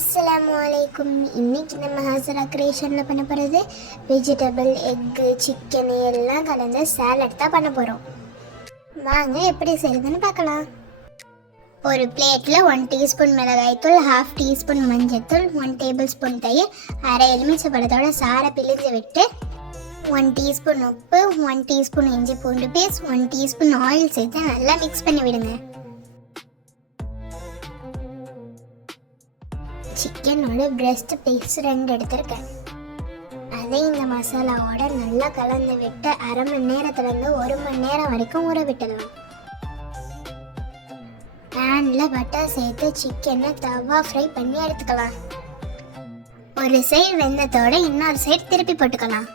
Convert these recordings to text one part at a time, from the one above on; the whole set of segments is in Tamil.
அஸ்ஸலாமு அலைக்கும். இன்றைக்கி நம்ம ஹாசரா கிரியேஷனில் பண்ண போகிறது வெஜிடபிள், எக்கு, சிக்கன் எல்லாம் கலந்த சாலட் தான் பண்ண போகிறோம். வாங்க எப்படி செய்யுதுன்னு பார்க்கலாம். ஒரு பிளேட்டில் 1 டீஸ்பூன் மிளகாய்த்தூள், 1/2 டீஸ்பூன் மஞ்சள்தூள், 1 டேபிள் ஸ்பூன் தயிர், அரை எலுமிச்சை பழத்தோட சாரை பிழிஞ்சு விட்டு 1 டீஸ்பூன் உப்பு, 1 டீஸ்பூன் இஞ்சி பூண்டு பேஸ்ட், 1 டீஸ்பூன் ஆயில் சேர்த்து நல்லா மிக்ஸ் பண்ணி விடுங்க. சிக்கனோட பிரெஸ்ட் பீஸ் 2 எடுத்திருக்கேன். அதை இந்த மசாலாவோட நல்லா கலந்து விட்டு அரை மணி நேரத்துலேருந்து 1 மணி நேரம் வரைக்கும் ஊற விட்டுடலாம். பேனில் பட்டர் சேர்த்து சிக்கனை தவா ஃப்ரை பண்ணி எடுத்துக்கலாம். ஒரு சைடு வெந்ததோட இன்னொரு சைடு திருப்பி போட்டுக்கலாம்.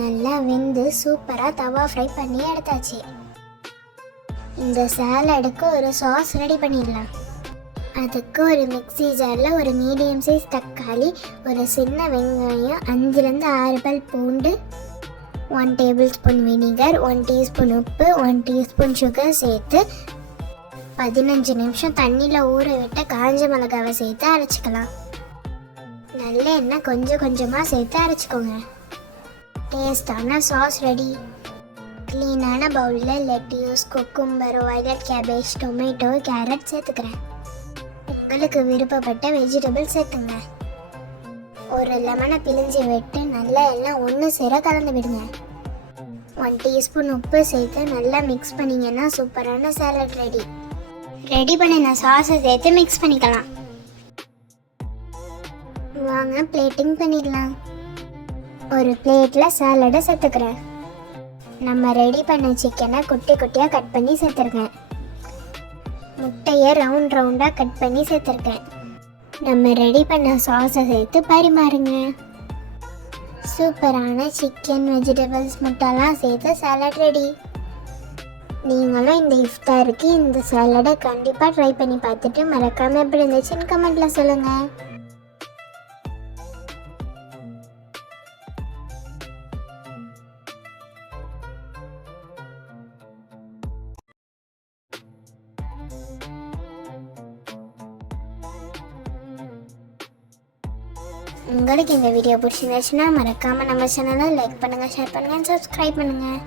நல்லா வெந்து சூப்பராக தவா ஃப்ரை பண்ணி எடுத்தாச்சு. இந்த சாலடுக்கு ஒரு சாஸ் ரெடி பண்ணிடலாம். அதுக்கு ஒரு மிக்ஸி ஜாரில் ஒரு மீடியம் சைஸ் தக்காளி, ஒரு சின்ன வெங்காயம், 5லேருந்து 6 பல் பூண்டு, 1 டேபிள் ஸ்பூன் வினிகர், 1 டீஸ்பூன் உப்பு, 1 டீஸ்பூன் சுகர் சேர்த்து 15 நிமிஷம் தண்ணியில் ஊற விட்டு காஞ்ச மிளகாவை சேர்த்து அரைச்சிக்கலாம். நல்ல எண்ணெய் கொஞ்சம் கொஞ்சமாக சேர்த்து அரைச்சிக்கோங்க. டேஸ்டான சாஸ் ரெடி. க்ளீனான பவுலில் lettuce, cucumber, violet cabbage, tomato, carrot சேர்த்துக்கிறேன். உங்களுக்கு விருப்பப்பட்ட வெஜிடபிள் சேர்த்துங்க. ஒரு லெமனை பிழிஞ்சு விட்டு நல்லா எல்லாம் ஒன்று சேர கலந்து விடுங்க. 1 டீஸ்பூன் உப்பு சேர்த்து நல்லா மிக்ஸ் பண்ணிங்கன்னா சூப்பரான சாலட் ரெடி. ரெடி பண்ணின சாஸை சேர்த்து மிக்ஸ் பண்ணிக்கலாம். வாங்க பிளேட்டிங் பண்ணிடலாம். ஒரு பிளேட்டில் சாலடை சேர்த்துக்கிறேன். நம்ம ரெடி பண்ண சிக்கனை குட்டி குட்டியாக கட் பண்ணி சேர்த்துருக்கேன். முட்டையை ரவுண்டாக கட் பண்ணி சேர்த்துருக்கேன். நம்ம ரெடி பண்ண சாஸை சேர்த்து பரிமாறுங்க. சூப்பரான சிக்கன், வெஜிடபிள்ஸ், முட்டைலாம் சேர்த்து சாலட் ரெடி. நீங்களும் இந்த இஃப்தாருக்கு இந்த சாலடை கண்டிப்பாக ட்ரை பண்ணி பார்த்துட்டு மறக்காமல் எப்படி இருந்துச்சுன்னு கமெண்ட்டில் சொல்லுங்கள். உங்களுக்கு இந்த வீடியோ பிடிச்சிருந்துச்சுன்னா மறக்காமல் நம்ம சேனலை லைக் பண்ணுங்கள், ஷேர் பண்ணுங்கள், சப்ஸ்கிரைப் பண்ணுங்கள்.